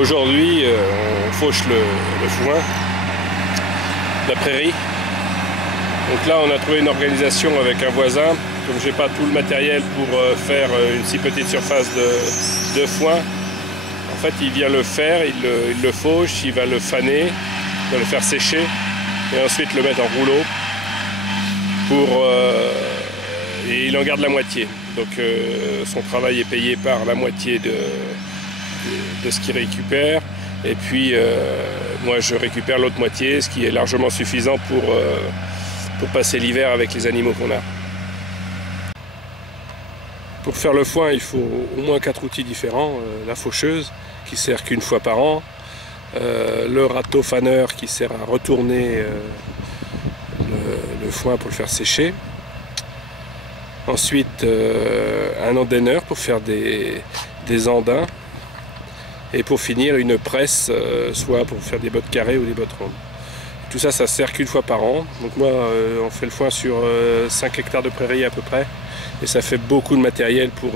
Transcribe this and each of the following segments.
Aujourd'hui, on fauche le foin, la prairie. Donc là, on a trouvé une organisation avec un voisin. Comme j'ai pas tout le matériel pour faire une si petite surface de foin, en fait, il vient le faire, il le fauche, il va le faner, il va le faire sécher et ensuite le mettre en rouleau et il en garde la moitié. Donc son travail est payé par la moitié de ce qu'il récupère, et puis moi je récupère l'autre moitié, ce qui est largement suffisant pour passer l'hiver avec les animaux qu'on a. Pour faire le foin, il faut au moins 4 outils différents. La faucheuse qui sert qu'une fois par an, le râteau faneur qui sert à retourner le foin pour le faire sécher. Ensuite, un andaineur pour faire des andins. Et pour finir, une presse, soit pour faire des bottes carrées ou des bottes rondes. Tout ça, ça sert qu'une fois par an. Donc moi, on fait le foin sur 5 hectares de prairie à peu près. Et ça fait beaucoup de matériel pour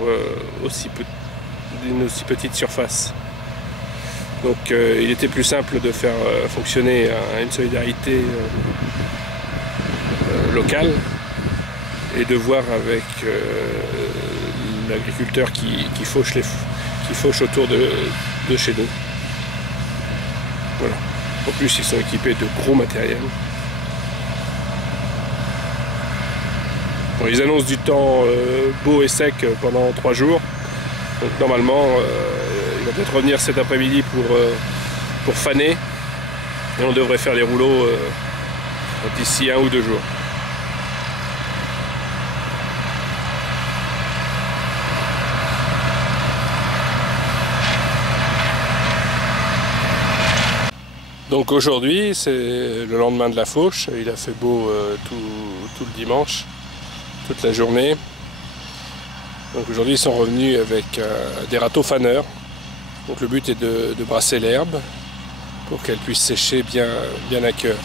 une aussi petite surface. Donc il était plus simple de faire fonctionner une solidarité locale et de voir avec l'agriculteur qui fauche autour de chez nous. Voilà. En plus, ils sont équipés de gros matériel. Bon, ils annoncent du temps beau et sec pendant 3 jours. Donc normalement, il va peut-être revenir cet après-midi pour faner. Et on devrait faire les rouleaux d'ici 1 ou 2 jours. Donc aujourd'hui, c'est le lendemain de la fauche. Il a fait beau tout le dimanche, toute la journée. Donc aujourd'hui, ils sont revenus avec des râteaux faneurs. Donc le but est de brasser l'herbe pour qu'elle puisse sécher bien à cœur.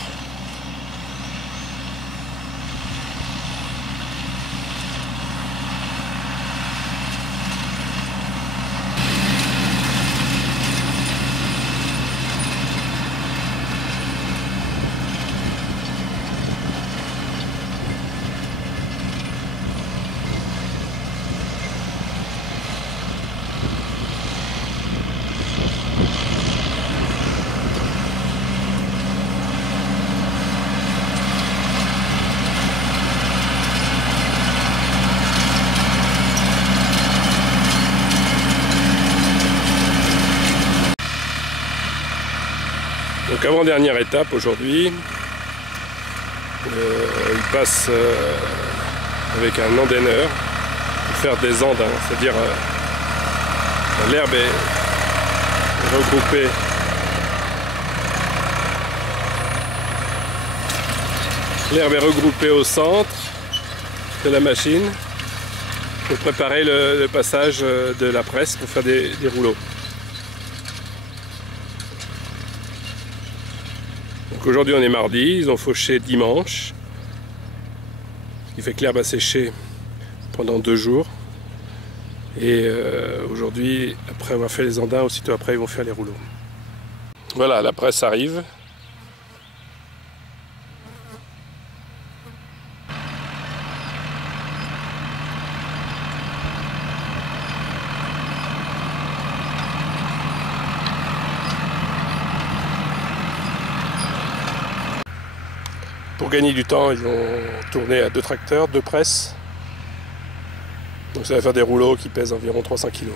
Donc avant-dernière étape aujourd'hui, il passe avec un andaineur pour faire des andins, c'est-à-dire l'herbe est regroupée au centre de la machine pour préparer le passage de la presse pour faire des rouleaux. Donc aujourd'hui on est mardi, ils ont fauché dimanche, ce qui fait que l'herbe a séché pendant 2 jours. Et aujourd'hui, après avoir fait les andins, aussitôt après ils vont faire les rouleaux. Voilà, la presse arrive. Pour gagner du temps, ils ont tourné à 2 tracteurs, 2 presses. Donc ça va faire des rouleaux qui pèsent environ 300 kg.